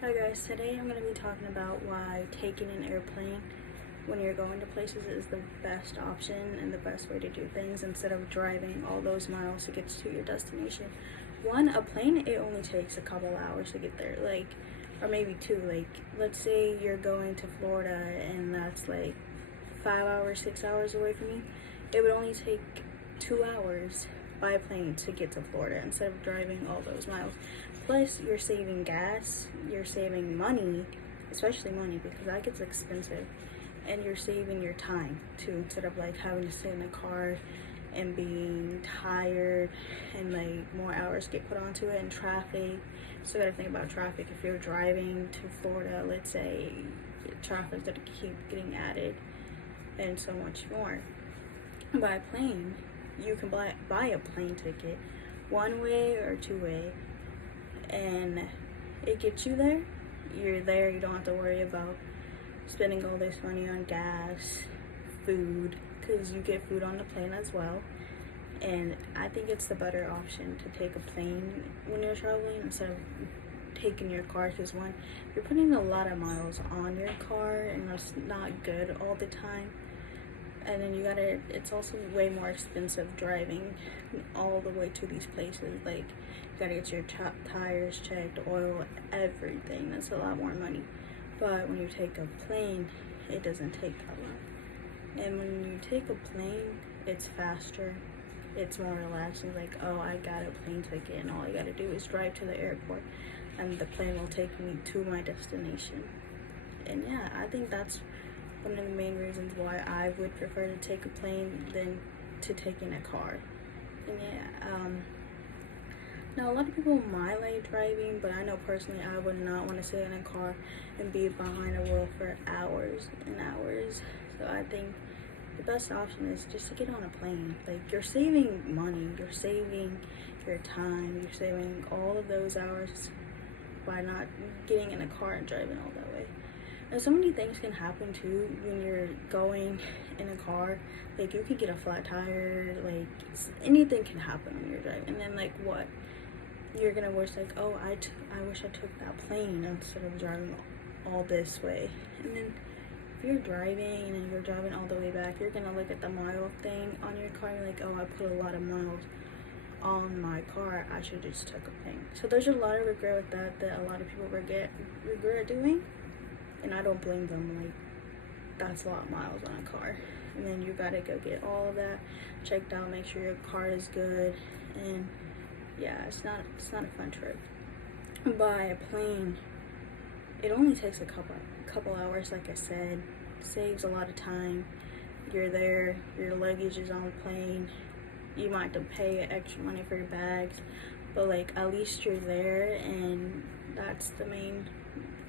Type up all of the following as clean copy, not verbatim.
Hi guys, today I'm going to be talking about why taking an airplane when you're going to places is the best option and the best way to do things instead of driving all those miles to get to your destination. One, a plane, it only takes a couple hours to get there, or maybe two. Let's say you're going to Florida and that's like 5 hours, 6 hours away from you. It would only take 2 hours by plane to get to Florida instead of driving all those miles. Plus, you're saving gas, you're saving money, especially money because that gets expensive, and you're saving your time too instead of like having to sit in the car and being tired and like more hours get put onto it and traffic. So gotta think about traffic. If you're driving to Florida, let's say, traffic's gonna keep getting added and so much more. By plane, you can buy a plane ticket one way or two way, and it gets you there. You're there, you don't have to worry about spending all this money on gas, food, because you get food on the plane as well. And I think it's the better option to take a plane when you're traveling instead of taking your car, because one, you're putting a lot of miles on your car and that's not good all the time. And then it's also way more expensive driving all the way to these places. Like, you gotta get your tires checked, oil, everything. That's a lot more money. But when you take a plane, it doesn't take that long. And when you take a plane, it's faster, it's more relaxing. Like, oh, I got a plane ticket and all I gotta do is drive to the airport and the plane will take me to my destination. And yeah, I think that's one of the main reasons why I would prefer to take a plane than to take in a car. And yeah, now a lot of people might like driving, but I know personally I would not want to sit in a car and be behind a wheel for hours and hours. So I think the best option is just to get on a plane. Like, you're saving money, you're saving your time, you're saving all of those hours by not getting in a car and driving all that way. And so many things can happen too when you're going in a car. Like, you could get a flat tire, like anything can happen when you're driving. And then like what? You're gonna wish like, oh, I wish I took that plane instead of driving all this way. And then if you're driving and you're driving all the way back, you're gonna look at the mile thing on your car and like, oh, I put a lot of miles on my car, I should just took a plane. So there's a lot of regret with that a lot of people regret doing. And I don't blame them. Like, that's a lot of miles on a car, and then you gotta go get all of that checked out, make sure your car is good. And yeah, it's not a fun trip. By a plane, it only takes a couple hours. Like I said, saves a lot of time. You're there, your luggage is on the plane, you might have to pay extra money for your bags, but like at least you're there, and that's the main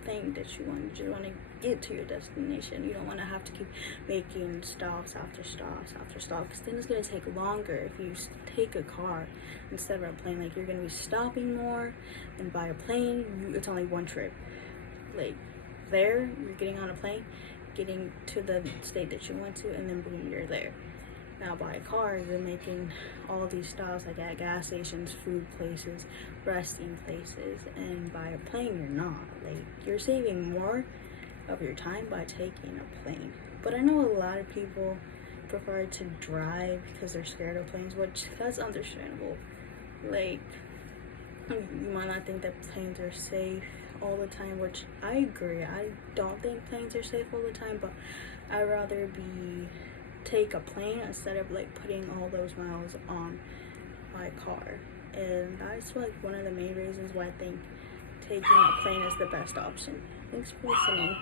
thing that you want. You want to get to your destination. You don't want to have to keep making stops after stops after stops, because then it's going to take longer if you take a car instead of a plane. Like, you're going to be stopping more, and by a plane, it's only one trip. Like, there, you're getting on a plane, getting to the state that you want to, and then boom, you're there. Now by a car, you're making all these stops, like at gas stations, food places, resting places, and by a plane, you're not. Like, you're saving more of your time by taking a plane. But I know a lot of people prefer to drive because they're scared of planes, which that's understandable. Like, you might not think that planes are safe all the time, which I agree. I don't think planes are safe all the time, but I'd rather take a plane instead of like putting all those miles on my car. And that's like one of the main reasons why I think taking a plane is the best option. Thanks for listening.